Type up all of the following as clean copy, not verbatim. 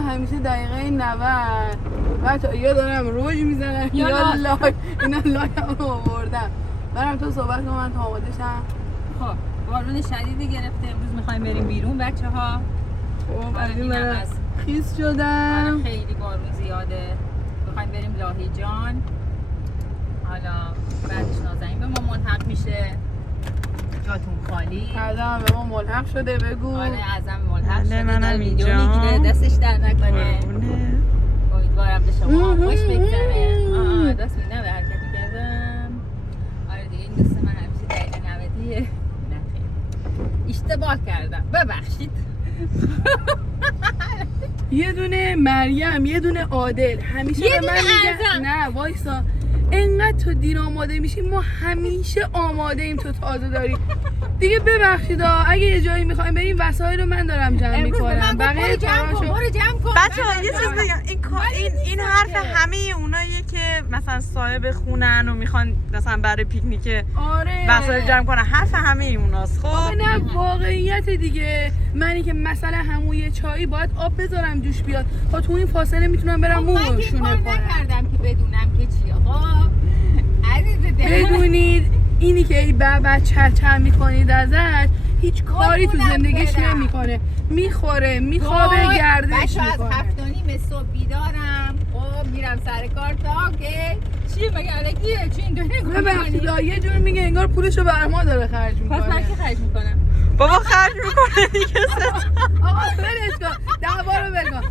همیشه دقیقه 90 بچه یا دارم روژ میزنم یا لایک اینا لایک هم آوردم. برم تو صحبت کنم من تا آماده شم. خب بارون شدیدی گرفته امروز میخوایم بریم بیرون بچه ها. خب از این برم خیس شدم. خیلی بارون زیاده. میخوایم بریم لاهیجان. حالا بعدش نازنین به ما ملحق میشه. جاتون خالی. ازم به ما ملحق شده بگو. آره ازم ملحق شده. منم ویدیو میگیره دستش در نکنه. امیدوارم به شما خوش بگذره. دست میدم به حرکت میکردم. آره دیگه این دوست من همیشه دقیقه 90 نه اشتباه کردم ببخشید. یه دونه مریم یه دونه عادل همیشه به من میگن نه وایسا انقدر تو دیر آماده میشی ما همیشه آماده ایم تو تازه داری دیگه ببخشید اگه یه جایی میخوایم بریم وسایل رو من دارم جمع میکنم بقیه جمع کن بچه‌ها یه چیز بگم این حرف همه اوناییه که مثلا صاحب خونن و میخوان مثلا برای پیکنیک وسایل جمع کنن حرف همه اوناست. خب نه واقعیت دیگه منی که مثلا همون یه چایی باید آب بذارم جوش بیاد تا تو این فاصله میتونم برم موشونه کنم. من نکردم که بدونم که چیه. خب بدونید اینی که ای بابا چرچر میکنید ازش هیچ کاری تو زندگیش نمیکنه. میخوره میخوابه گردش میکنه. از 7:30 صبح بیدارم. خب میرم سر کار تا که چیه مگه الکیه چی اینطوری ببخشید یه جور میگه انگار پولشو بر ما داره خرج میکنه. پس من که خرج میکنم بابا خرج میکنه دیگه. آقا برش کن دعوا رو بگم.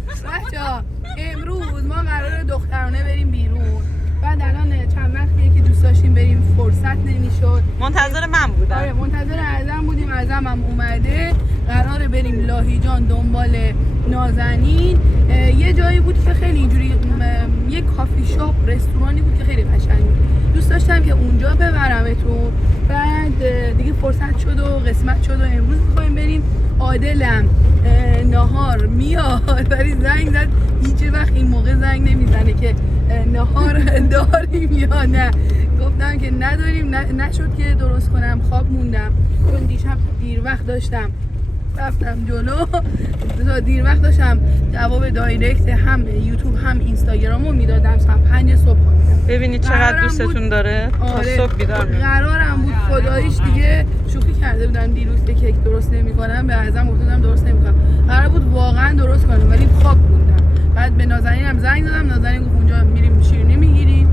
بچه‌ها امروز ما قراره دخترانه بریم بیرون. بعد الان چند وقتیه که دوست داشتیم بریم فرصت نمیشد. منتظر من بودم. آره منتظر اعظم بودیم. اعظم هم اومده. قراره بریم لاهیجان دنبال نازنین. یه جایی بود که خیلی اینجوری یه کافی شاپ رستورانی بود که خیلی قشنگ بود. دوست داشتم که اونجا ببرمتون. بعد دیگه فرصت شد و قسمت شد و امروز می‌خوایم بریم. عادلم نهار میاد ولی زنگ زد هیچ وقت این موقع زنگ نمیزنه که نهار داریم یا نه. گفتم که نداریم. نشد که درست کنم. خواب موندم چون دیشب دیر وقت داشتم رفتم جلو. دیر وقت داشتم جواب دایرکت هم یوتیوب هم اینستاگرامو میدادم. ساعت 5 صبح ببینید چقدر دوستتون داره. تا صبح بیدار میشه. قرارم بود خداییش دیگه شوخی کرده بودم دیروز که کیک درست نمی‌کنم. به اعظم گفتم درست نمی‌کنم. قرار بود واقعا درست کنم ولی خواب موندم. بعد به نازنینم زنگ زدم. نازنین گفت اونجا میریم شیرینی میگیریم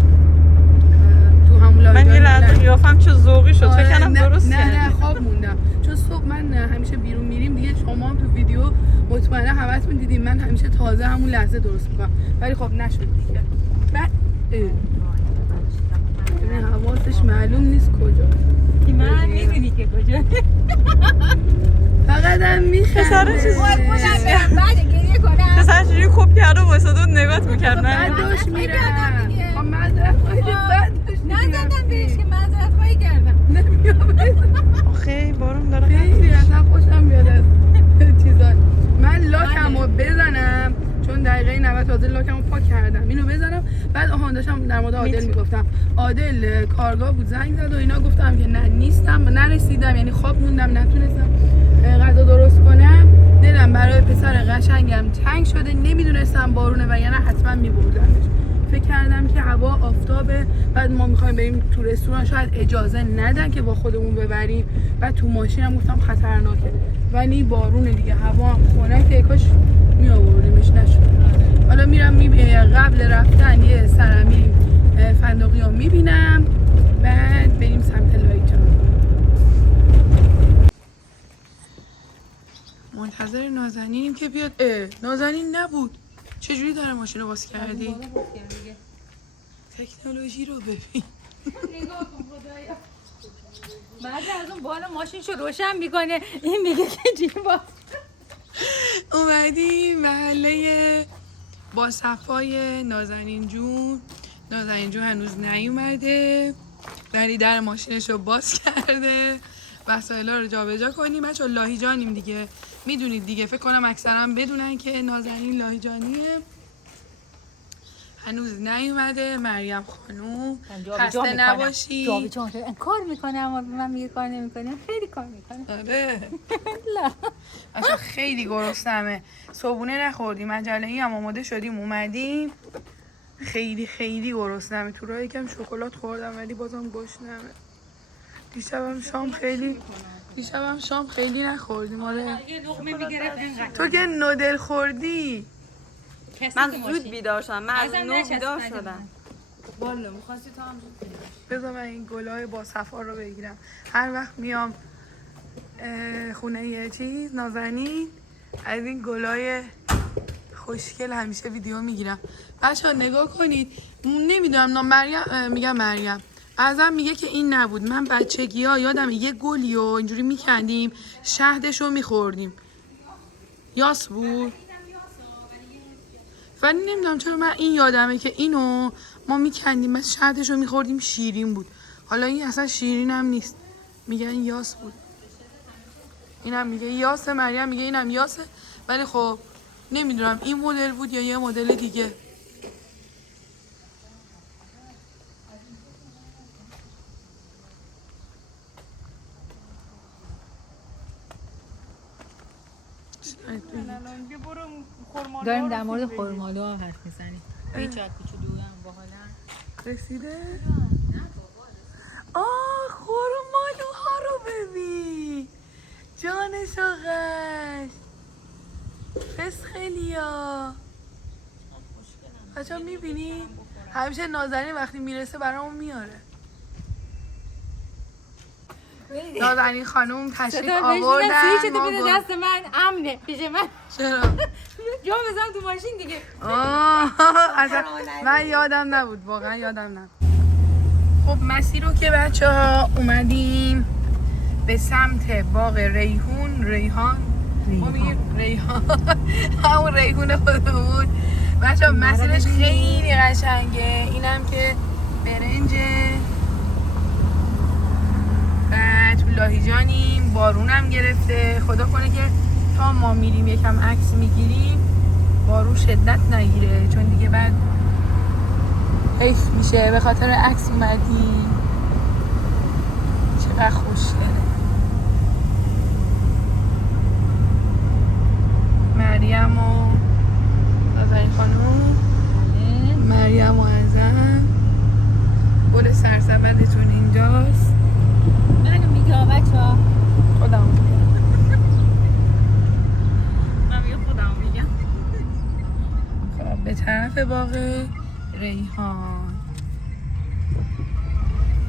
تو همون لاهیجان. من یه لحظه قیافم چه ذوقی شد. فکر کردم درست نه خواب موندم چون صبح من همیشه بیرون میریم دیگه. شما هم تو ویدیو مطمئنا همتون دیدین من همیشه تازه همون لحظه درست میکنم ولی خب نشد دیگه. بعد حواسش معلوم نیست کجا. من میدونی که کجا. فقط هم میخنده. بعد گریه کنم. پسر چجوری خوب کرده و وایساده و نگات میکرد. بعد داشت میرم. خب معذرت خواهی بعد داشت نزدم بهش که معذرت خواهی کردم. نمیام. خیلی بارون داره. خیلی اصلا خوشم میاد از چیزا. من لاکمو بزنم چون دقیقه 90 تازه لاکمو پاک کردم. اینو بزنم بعد داشتم در مورد عادل میگفتم. عادل کارگاه بود زنگ زد و اینا. گفتم که نه نیستم نرسیدم یعنی خواب موندم نتونستم غذا درست کنم. دلم برای پسر قشنگم تنگ شده. نمیدونستم بارونه و یعنی حتما میبردمش. فکر کردم که هوا آفتابه. بعد ما میخوایم بریم تو رستوران شاید اجازه ندن که با خودمون ببریم. بعد تو ماشینم گفتم خطرناکه ولی بارونه دیگه. هوا هم خنکه کاش میآوردیمش نشد. حالا میرم قبل رفتن یه سرم میریم فندقی رو میبینم بعد بریم سمت لاهیجان. منتظر نازنینیم که بیاد. نازنین نبود. چجوری داره ماشین رو باز کردی؟ تکنولوژی رو ببین. نگاه کن خدایا. بعد از اون بالا ماشینشو روشن میکنه این میگه که جیب باز. اومدیم محله با صفای نازنین جون. نازنین جون هنوز نیومده ولی در ماشینش رو باز کرده. وسایلا رو جابجا کنیم. بچه‌ها لاهیجانیم دیگه میدونید دیگه. فکر کنم اکثرا بدونن که نازنین لاهیجانیه. هنوز نیومده. مریم خانوم جابجا خسته میکنم. نباشی. جابجا کار میکنم اما به من میگه کار نمیکنم. خیلی کار میکنم. آره لا اصلا خیلی گرسنمه. صبحونه نخوردیم، عجله‌ای هم آماده شدیم اومدیم. خیلی خیلی گرسنمه. تو راه یکم شکلات خوردم ولی بازم گشنمه. دیشبم شام خیلی نخوردیم. آره یه لقمه میگرفت اینقدر. تو که نودل خوردی. من زود بیدار شدم. من از 9 بیدار شدم. والا می‌خواستی تو هم زود بیدار شی. بذار من این گلای با صفا رو بگیرم. هر وقت میام خونه یه چیز نازنین از این گلای خوشگل همیشه ویدیو میگیرم. بچه‌ها نگاه کنید. نمیدونم مریم ازم میگه که این نبود. من بچگی‌ها یادم یه گلیو اینجوری میکندیم شهدشو میخوردیم. یاس بود. ولی نمیدونم چرا من این یادمه که اینو ما میکندیم بس شهدشو میخوردیم شیرین بود. حالا این اصلا شیرین هم نیست. میگن یاس بود. اینم میگه یاسه، مریم میگه اینم یاسه. ولی خب نمیدونم این مدل بود یا یه مدل دیگه. داریم در مورد خرمالو حرف میزنیم. این چه کوچولو هم باحالن. رسیده؟ خرمالوها رو ببین. جان شوقش. فسخلیا. بچه‌ها میبینی؟ همیشه نازنین وقتی میرسه برامون میاره. نازنین خانوم تشریف آوردن. سویچ تو بده دست من امنه پیش من. چرا؟ جا بزنم تو ماشین دیگه. اصلا من یادم نبود، واقعا یادم نبود. خب مسیر رو که بچه‌ها اومدیم به سمت باغ ریحان همون ریحون خودمون. بچه‌ها مسیرش خیلی قشنگه. اینم که برنجه. بعد تو لاهیجانیم، بارونم گرفته. خدا کنه که تا ما میریم یکم عکس میگیریم بارون شدت نگیره، چون دیگه بعد حیف میشه. به خاطر عکس اومدیم. چقدر خوشگله. مریم و نازنین خانوم، مریم و ازم. گل سرسبدتون اینجاست. منو میگه بچه‌ها. خودم من میگم خودم میگم. خب به طرف باغ ریحان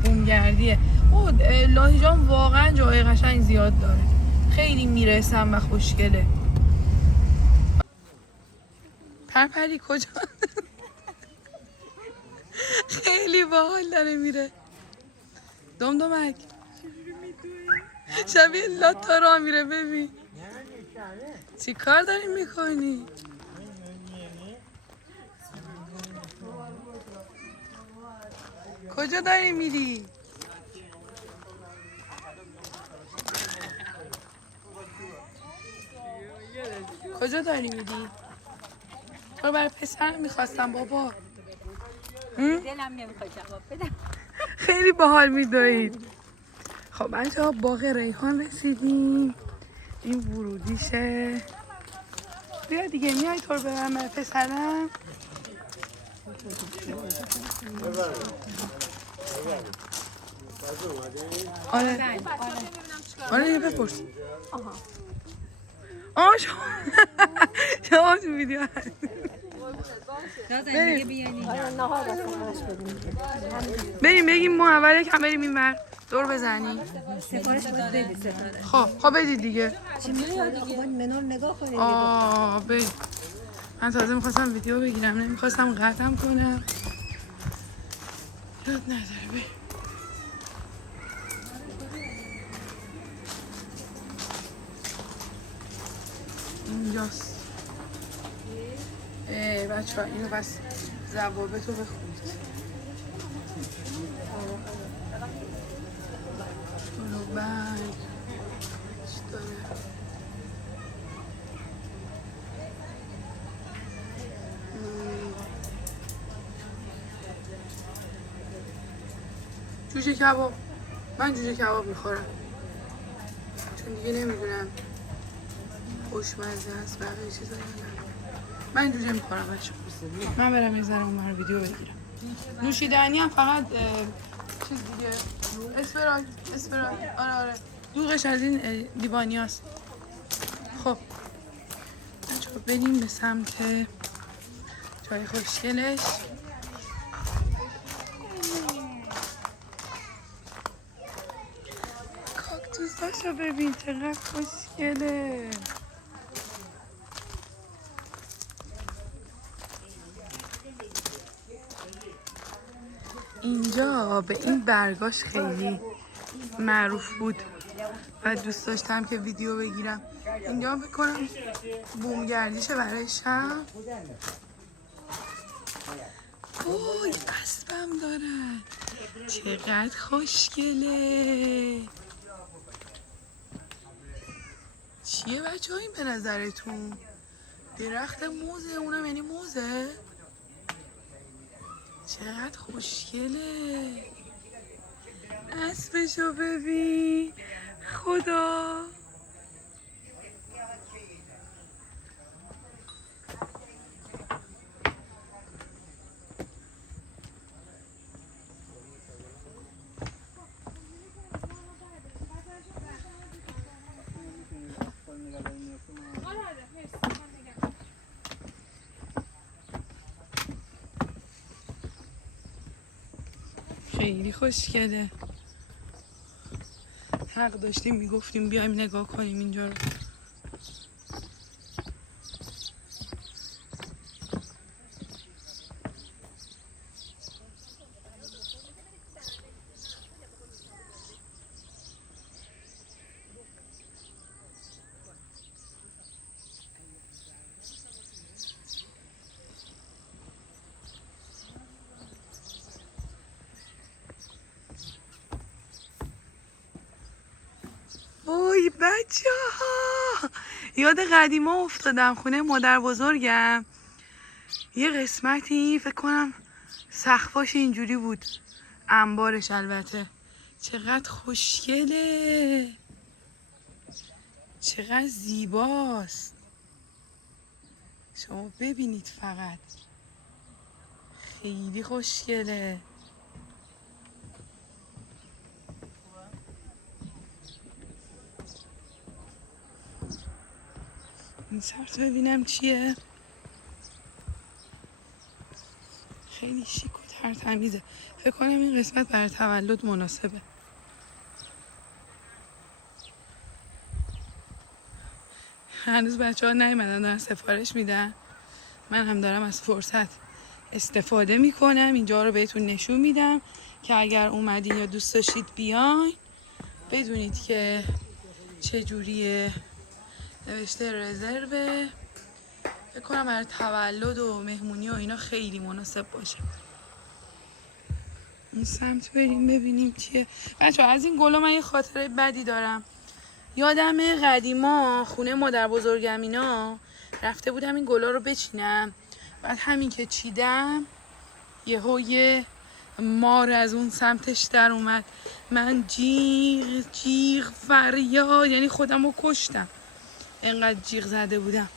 بومگردیه. لاهیجان واقعا جای قشنگ زیاد داره. خیلی میرسم و خوشگله. پرپری کجا؟ خیلی باحال داره میره. دمدمک شبیه لاتا را میره. ببین چی کار داری میکنی؟ کجا داری میری؟ کجا داری میری؟ تو برای پسرم میخواستم بابا. دلم نمیخواد جواب بدم. خیلی باحال میدوید. خب بچه‌ها باغ ریحان رسیدیم. این ورودیشه. بیا دیگه میای تو رو ببرم برای پسرم. آره یه بپرس. شما تو ویدیو هست. بریم بگیم ما اول یکم بریم این بر دور بزنیم. سفارش باید بدی ستاره. خب بدید دیگه. چی میاد دیگه؟ منو نگاه کنید. برید. من تازه میخواستم ویدیو بگیرم، نمیخواستم قطعم کنم. یاد نداره. بریم. اینجاست. بچه ها اینو بس ضوابط رو بخونید. برگ چی داره؟ جوجه کباب. من جوجه کباب میخورم چون دیگه نمیدونم خوشمزه است بقیه چیزا نه. من جوجه میخورم بچه. من برم یه ذره اونور ویدیو بگیرم. نوشیدنی هم فقط چیز دیگه اسپرایت. آره دوغش از این لیوانی هست. خب بچه بریم به سمت جای خوشگلش. کاکتوساشو ببین چقدر خوشگله. اینجا به این برگاش خیلی معروف بود و دوست داشتم که ویدیو بگیرم. اینجا بکنم بومگردیشه برای شب. اوی اسبم دارن چقدر خوشگله. چیه بچه ها این به نظرتون؟ درخت موزه؟ اونم یعنی موزه؟ چقدر خوشگله. اسبشو ببین خدا. خیلی خوشگله. حق داشتیم میگفتیم بیایم نگاه کنیم اینجا رو. وای بچه ها یاد قدیما افتادم. خونه مادر بزرگم یه قسمتی فکر کنم سقفاش اینجوری بود، انبارش البته. چقدر خوشگله، چقدر زیباست. شما ببینید فقط، خیلی خوشگله. این سمت ببینم چیه. خیلی شیک و ترتمیزه. فکر کنم این قسمت برای تولد مناسبه. هنوز بچه ها نیومدن، دارن سفارش میدن. من هم دارم از فرصت استفاده میکنم، اینجا رو بهتون نشون میدم که اگر اومدین یا دوست داشتید بیاین بدونید که چجوریه. نوشته رزرو. فکر کنم برای تولد و مهمونی و اینا خیلی مناسب باشه. این سمت بریم ببینیم چیه. بچه از این گلا من یه خاطره بدی دارم. یادم قدیما خونه مادر بزرگم اینا رفته بودم این گلا رو بچینم، بعد همین که چیدم یه مار از اون سمتش در اومد. من جیغ فریاد، یعنی خودم رو کشتم اینقدر جیغ زده بودم.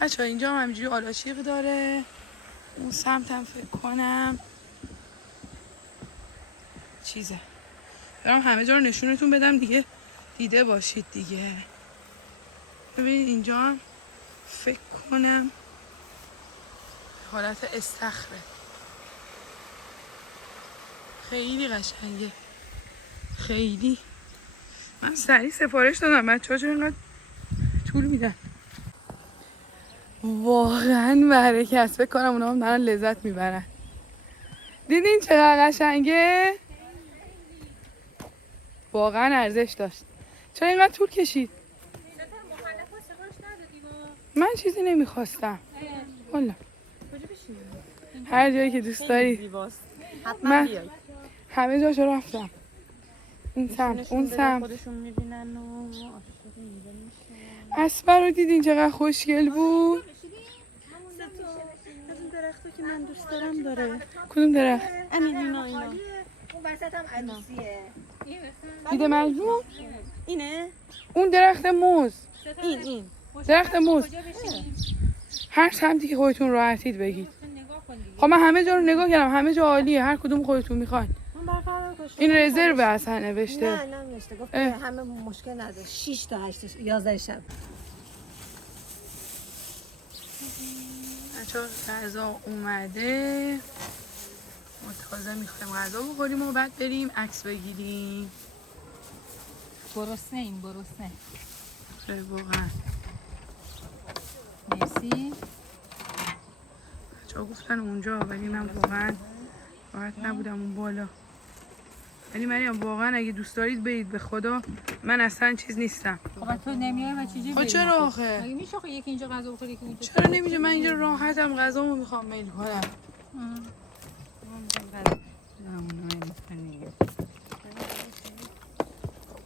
بچه اینجا هم همینجوری آلاشیق داره. اون سمت هم فکر کنم چیزه. برام همه جا رو نشونتون بدم دیگه دیده باشید دیگه. ببینید اینجا هم فکر کنم حالت استخره. خیلی قشنگه، خیلی. من سریع سفارش دادم، بچه ها چرا اینقدر طول میدن. واقعا برکت. فکر کنم اونا هم دارن لذت میبرن. دیدین چقدر قشنگه؟ واقعا ارزش داشت. چرا اینقدر طول کشید؟ من چیزی نمیخواستم. والا هر جایی که دوست داری. من همه جاشو رفتم. این سمت اون سمت. اسبر رو دیدین چقدر خوشگل بود؟ از اون درخت که من دوست دارم داره. کدوم درخت؟ اینا وسط هم عروسیه. دیده مجنون؟ اینه؟ اون درخت موز. این درخت موز. هر سمتی که خودتون راحتید بگید. خب من همه جا رو نگاه کردم، همه جا عالیه، هر کدوم خودتون میخواین. این رزرو اصلا نوشته. نه نوشته، گفت همه مشکل نداره. 6 تا 8 تا 11 شب. بچه‌ها غذا اومده. ما تازه میخوایم غذا بخوریم و بعد بریم عکس بگیریم. برسنه واقعا. مرسی. بچه‌ها گفتن اونجا ولی من واقعا راحت نبودم اون بالا. ولی مریم واقعا اگه دوست دارید برید، به خدا من اصلا چیز نیستم. خب تو نمیای و چیزی خب چرا آخه؟ مگه میشه خب یکی اینجا غذا بخوره یکی اونجا؟ چرا نمیشه؟ من اینجا راحتم، غذامو میخوام میل کنم.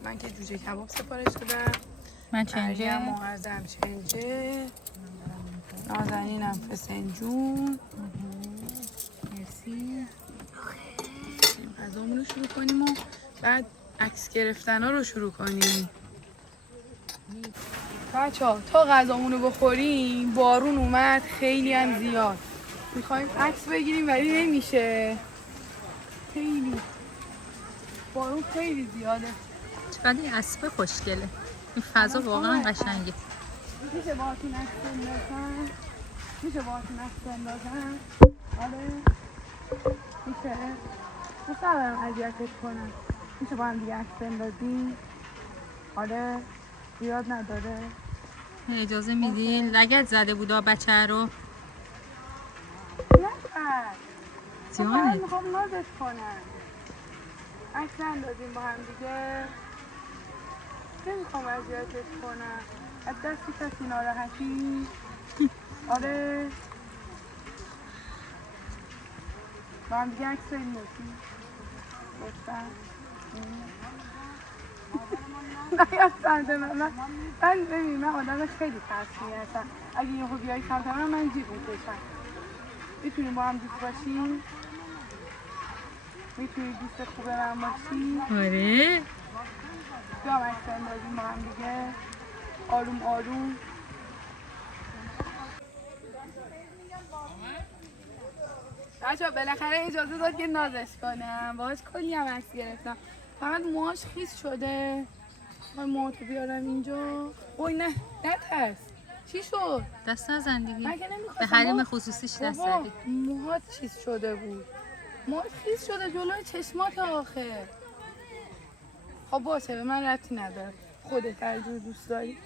من که جوجه کباب سفارش دادم. من چنجه. مریم معظم چنجه. نازنینم فسنجون. مرسی. غذامون رو شروع کنیم و بعد عکس گرفتن ها رو شروع کنیم. بچه‌ها تا غذامون رو بخوریم بارون اومد خیلی هم زیاد. میخوایم عکس بگیریم ولی نمیشه. خیلی بارون خیلی زیاده. چقدر این اسب خوشگله. این فضا واقعا قشنگه. میشه باهاتون عکس بندازم؟ میشه باهاتون عکس بندازم؟ آره میشه؟ دوست ندارم اذیتت کنم. میشه با هم دیگه عکس بندازیم؟ آره زیاد نداره. اجازه میدین؟ لگد زده بودا بچه رو. نخد من جانت. میخوام نازش کنم. عکس اندازیم با هم دیگه. نمیخوام اذیتت کنم. از دستی کسی ناراحتی؟ آره با هم دیگه عکس بندازیم لطفا. نه سمت من ببین من آدم خیلی ترسویی هستم. اگه یهو بیای سمت من جیغ میکشم. میتونیم با هم دوست باشیم؟ میتونی دوست خوب من باشی؟ آره. بیام عکس بندازیم با هم دیگه آروم آروم. بچه‌ها بالاخره اجازه داد که نازش کنم. باهاش کلی هم عکس گرفتم. فقط موهاش خیس شده. من موهاتو بیارم اینجا. اوی نه نترس. چی شد؟ دست نزن دیگه. من که نمیخواستم. به حریم خصوصیش دست بابا زدی. موهات چیز شده بود. موهات خیس شده جلوی چشمات آخه. خب باشه به من ربطی نداره. خودت هر جور دوست داری.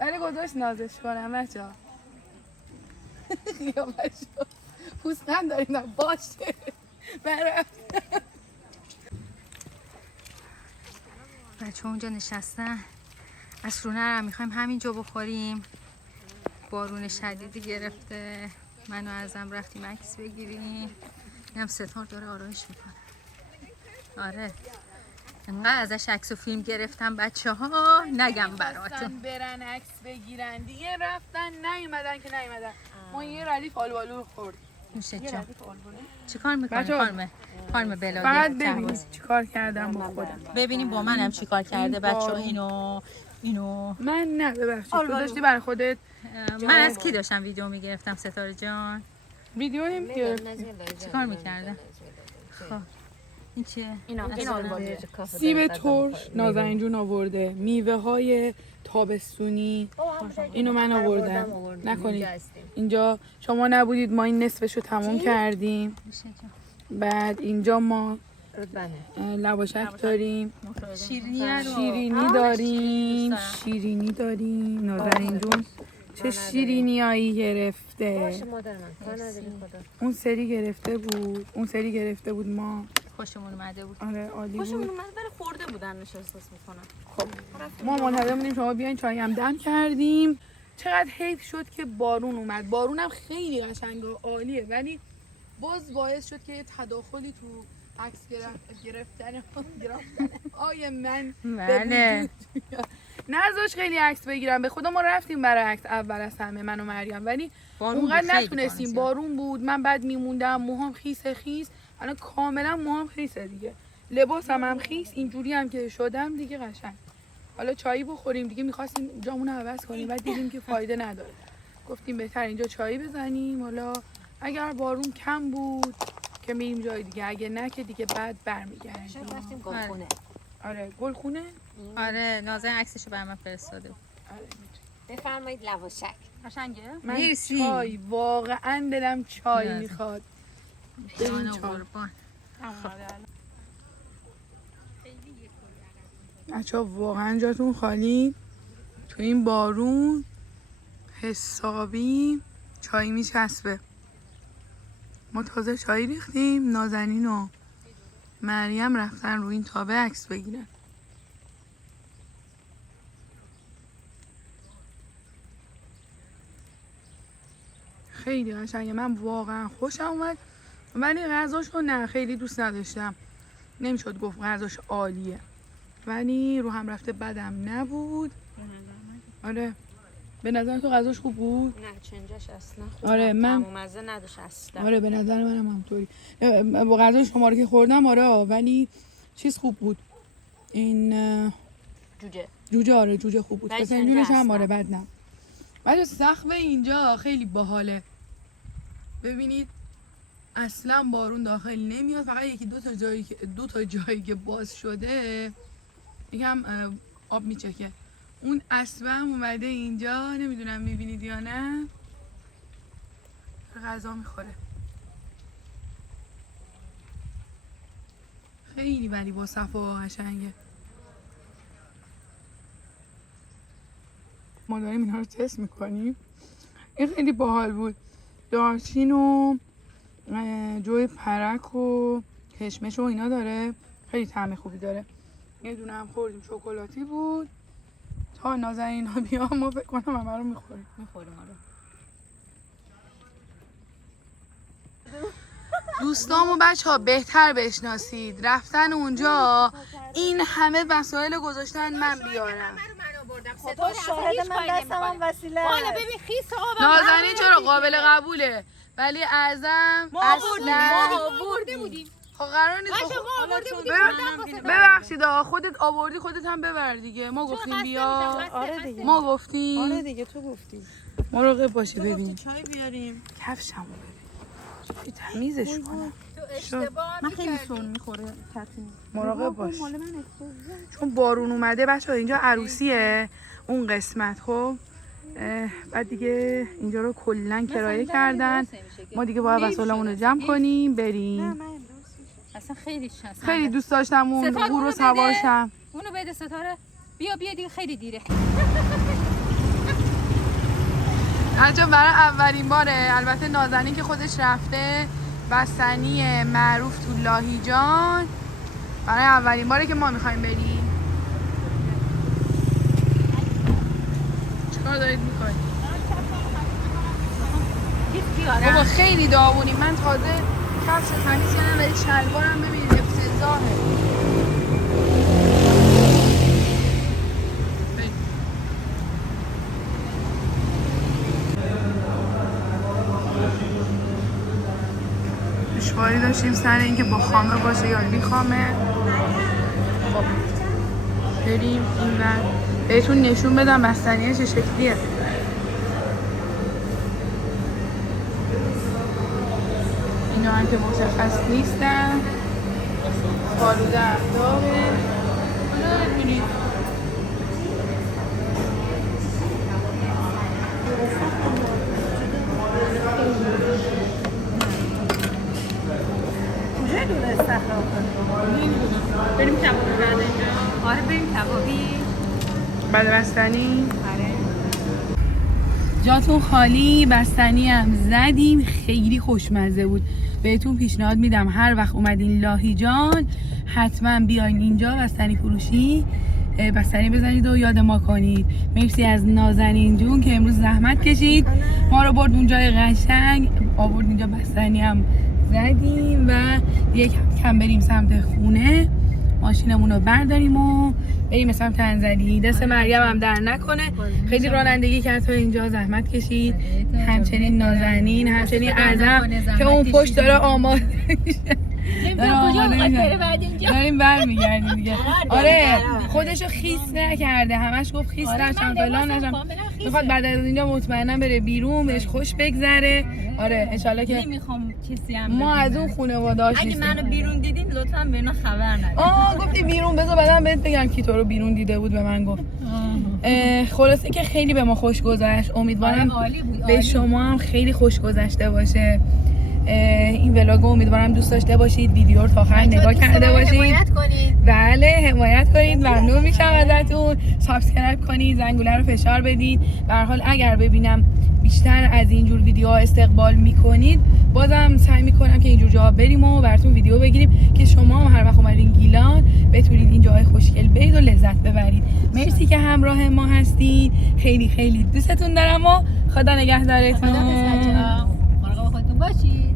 ولی گذاشت نازش کنم بچه‌ها. یا بچه‌ها پوستن داریم باشه. برم. بچه اونجا نشستن. از رونه رو میخوایم همینجا بخوریم. بارون شدیدی گرفته. من و ازم رفتیم عکس بگیریم. اینم ستار داره آرایش میکنه. آره انقدر ازش عکس و فیلم گرفتم بچه ها نگم براتون. برن عکس بگیرن دیگه رفتن نیومدن که نیومدن. ما یه ردیف آلوالو خوردیم. میشه یه جا ردیف آلوالو. چیکار میکنی بچه‌ها، خانم بلاده؟ فقط ببین چیکار کردم با خودم. ببینیم با منم چیکار کرده بچه اینو من نه ببخشید تو داشتی برای خودت من از کی داشتم ویدیو میگرفتم ستاره جان؟ ویدیو نمیگیره. چیکار میکرده؟ خب این چیه؟ سیب ترش نازنین جون آورده. میوه های تابستونی اینو من آوردم. نکنید اینجا شما نبودید ما این نصفشو تموم کردیم. میشه جا بعد اینجا ما لواشک داریم. شیرینی داریم. نازنین جون چه شیرینیایی گرفته. اون سری گرفته بود ما. خوشمون اومده بود. آره عالی خوشمون بود. اومد ولی خورده بودن نش احساس میکنم. خب ما منتظر بودیم شما بیاین چای هم دم کردیم. چقدر حیف شد که بارون اومد. بارونم خیلی قشنگ و عالیه ولی باز باعث شد که یه تداخلی تو عکس گرفتن آیه من بله. نذاش خیلی عکس بگیرم. به خدا ما رفتیم برای عکس اول از همه من و مریم ولی اونقدر نتونستیم. بارون بود. من بعد میموندم موهام خیس الان کاملا موهام خیسه دیگه. لباسم هم خیس، اینجوری هم که شدم دیگه قشنگ. حالا چایی بخوریم دیگه، می‌خواستیم جامون رو عوض کنیم بعد دیدیم که فایده نداره. گفتیم بهتر اینجا چایی بزنیم. حالا اگر بارون کم بود که میریم جای دیگه، اگه نه که دیگه بعد برمیگردیم. شب رفتیم گلخونه. آره گلخونه. آره نازنین عکسشو برام فرستاده. آره بفرمایید لواشک. قشنگه؟ من مرسی. چای واقعا دلم چای نه. میخواد. جان چای. قربان. بچه‌ها واقعا جاتون خالی. تو این بارون حسابی چای میچسبه. ما تازه چای ریختیم، نازنین و مریم رفتن رو این تابه عکس بگیرن. خیلی قشنگه، من واقعا خوشم اومد، ولی غذاشو نه خیلی دوست نداشتم. نمیشد گفت غذاش عالیه، ولی رو هم رفته بدم نبود. آره به نظر تو غذاش خوب بود؟ نه چنجش اصلا خوب. آره من مزه نداشت اصلا. آره به نظر منم همونطوری. با غذای شما رو که خوردم آره، ولی چیز خوب بود. این جوجه آره جوجه خوب بود. مثلا اینجورش هم آره بد نه. ولی سقف اینجا خیلی باحاله. ببینید اصلا بارون داخل نمیاد، فقط یکی دو تا جایی که باز شده یکم آب میچکه. اون اسبم اومده اینجا، نمیدونم میبینید یا نه، غذا میخوره. خیلی ولی با صفا و قشنگه. ما داریم اینا رو تست میکنیم. این خیلی باحال بود. دارچین و جوی پرک و کشمش و اینا داره، خیلی طعم خوبی داره. یه دونه هم خوردیم شکلاتی بود. تا نازنین ها بیان ما فکر کنم همه رو میخوریم آره. دوستامو بچه ها بهتر بشناسید، رفتن اونجا این همه وسایل گذاشتن من بیارم. خدا شاهد من دستم وسیله. حالا ببین خیس آب. نازنین چرا قابل قبوله، ولی اعظم اصلا ما آورده بودیم. خب قرار نیست. ما آورده بودیم. ببخشید خودت آوردی خودت هم ببر دیگه. ما گفتیم بیا. آره دیگه. ما گفتیم. آره دیگه تو گفتی. مراقب باشی ببین. چای بیاریم. کفشمو ببین. چه تمیزش کنم. تو اشتباه من خیلی سون میخوره تعطیل. مراقب باش. چون بارون اومده بچه‌ها اینجا عروسیه اون قسمت. خب بعد دیگه اینجا رو کلا کرایه کردن. ما دیگه باید وسایلمون رو جمع کنیم بریم. اصلا خیلی شناسم. خیلی دوست داشتم اون غور و سوارشم. اونو بده ستاره. بیا دیگه خیلی دیره. بچه‌ها برای اولین باره، البته نازنین که خودش رفته بستنی معروف تو لاهیجان، برای اولین باره که ما میخوایم بریم. چیکار دارید میکنید؟ بابا خیلی داغونی. من تازه کفش رو تمیز کردم ولی شلوارم ببینید افتضاحه. دشواری داشتیم سر اینکه با خامه باشه یا بی خامه. خب بریم این ور بهتون نشون بدم بستنیه چه شکلیه. اینا هم که مشخص نیستن. فالوده اهدابه. ببینید کجای دونه استخراج کنیم؟ بریم کبابی بعد اینجا. آره بریم کبابی. بعد بستنی جاتون خالی. بستنی هم زدیم، خیلی خوشمزه بود. بهتون پیشنهاد میدم هر وقت اومدین لاهیجان حتما بیاین اینجا بستنی فروشی بستنی بزنید و یاد ما کنید. مرسی از نازنین جون که امروز زحمت کشید ما رو برد اونجای قشنگ، آورد اینجا بستنی هم زدیم و یک کم بریم سمت خونه، ماشینمون رو برداریم و بریم سمت انزلی. دست مریم هم در نکنه، خیلی رانندگی کرد تا اینجا، زحمت کشید. همچنین نازنین، همچنین اعظم که اون پشت داره آماده میشه. داریم برمیگردیم دیگه. آره خودشو خیس نکرده، همش گفت خیس نشم فلان نشم، میخواد بعد از اینجا مطمئنا بره بیرون بهش خوش بگذره. آره انشالله که نمیخوام کسی هم ما از اون خانواده هاش اگه نیستیم. منو بیرون دیدین لطفا به اینا خبر ندید. گفتی بیرون، بذار بعدم بهت بگم کی تو رو بیرون دیده بود به من گفت. خلاصه که خیلی به ما خوش گذشت، امیدوارم به شما هم خیلی خوش گذشته باشه این ولاگو. امیدوارم دوست داشته باشید، ویدیو رو تا آخر نگاه کرده باشید، حمایت کنید. بله حمایت کنید، ممنون میشم ازتون. سابسکرایب کنید، زنگوله رو فشار بدید. به هر حال اگر ببینم بیشتر از اینجور ویدیوها استقبال میکنید بازم سعی میکنم که اینجور جاها بریم و براتون ویدیو بگیریم که شما هم هر وقت اومدین گیلان بتونید این جاهای خوشگل برید و لذت ببرید. مرسی که همراه ما هستید، خیلی خیلی دوستتون دارم و خدا نگهدارتون. مراقب خودتون باشید.